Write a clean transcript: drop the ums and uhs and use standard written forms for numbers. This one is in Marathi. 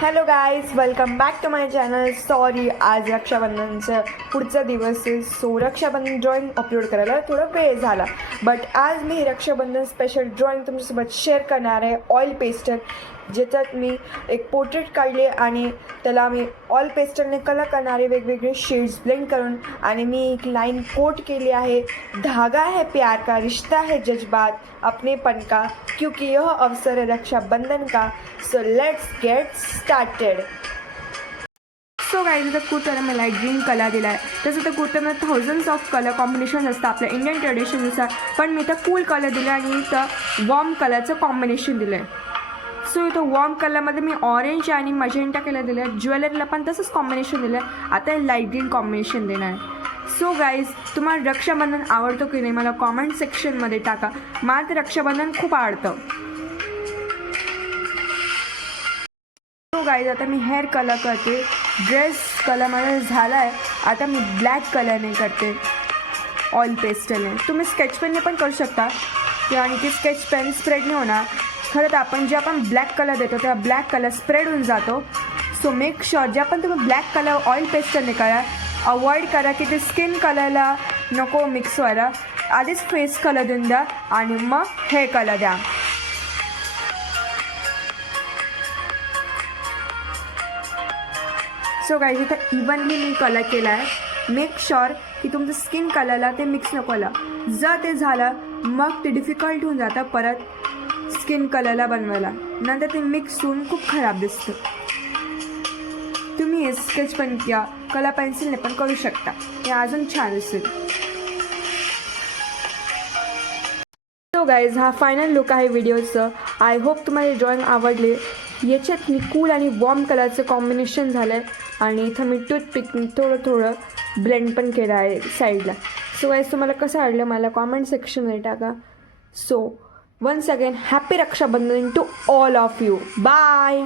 Hello guys, welcome back to my channel. Sorry, आज रक्षाबंधनचं पुढचा दिवस आहे, सो रक्षाबंधन ड्रॉइंग अपलोड करायला थोडा वेळ झाला. बट आज मी रक्षाबंधन स्पेशल ड्रॉइंग तुमच्यासोबत शेअर करणार आहे. ऑइल पेस्टल, ज्याच्यात मी एक पोर्ट्रेट काढले आणि त्याला मी ऑइल पेस्टलने कलर करणारे वेगवेगळे शेड्स ब्लेंड करून, आणि मी एक लाईन कोट केली आहे, धागा है प्यार का, रिश्ता है जज्बात अपनेपन का, क्योंकि यह अवसर है रक्षाबंधन का. So let's get started. So guys, आता कुर्त्याला मी लाईट ग्रीन कलर दिला आहे. तसं तर कुर्त्यामध्ये थाउजंड्स ऑफ कलर कॉम्बिनेशन असतं आपल्या इंडियन ट्रेडिशननुसार, पण मी इथं कूल कलर दिला आणि इथं वॉर्म कलरचं कॉम्बिनेशन दिलं आहे. सो इथं वॉर्म कलरमध्ये मी ऑरेंज आणि मजेंटा कलर दिलं आहे. ज्वेलरीला पण तसंच कॉम्बिनेशन दिलं आहे. आता लाईट ग्रीन कॉम्बिनेशन देणार आहे. सो गाईज, तुम्हाला रक्षाबंधन आवडतं की नाही मला कॉमेंट सेक्शनमध्ये टाका. मला तर रक्षाबंधन खूप आवडतं. सो गाईज, आता मी हेअर कलर करते. ड्रेस कलर माझा झाला आहे. आता मी ब्लॅक कलरने करते ऑइल पेस्टलने. तुम्ही स्केच पेनने पण करू शकता, आणि की स्केच पेन स्प्रेड नाही होणार. खरं तर आपण ब्लॅक कलर देतो तेव्हा ब्लॅक कलर स्प्रेड होऊन जातो. सो मेक शुअर जे पण तुम्ही ब्लॅक कलर ऑइल पेस्टलने करा. अवॉइड करा की ते स्किन कलरला नको मिक्स व्हायला. आधीच फेस कलर देऊन द्या आणि मग हेअर कलर द्या. सो गाईज, इथं इव्हनली मी कलर केला आहे. मेक शुअर की तुमचं स्किन कलरला ते मिक्स नको व्हायला. जर ते झालं मग ते डिफिकल्ट होऊन जातं परत स्किन कलरला बनवायला. नंतर ते मिक्स होऊन खूप खराब दिसतं. तुम्ही हे स्केच पेन किंवा कलर पेन्सिलने पण करू शकता, हे अजून छान दिसेल. सो गाईज, हा फायनल लुक आहे व्हिडिओचं. आय होप तुम्हाला ड्रॉइंग आवडले. याच्यात मी कूल आणि वॉर्म कलरचं कॉम्बिनेशन झालं आहे, आणि इथं मी टूथपिकने थोडं थोडं ब्लेंड पण केलं आहे साईडला. सो गाईज, तुम्हाला कसं आवडलं मला कॉमेंट सेक्शनमध्ये टाका. So once again happy Rakshabandhan to all of you. Bye.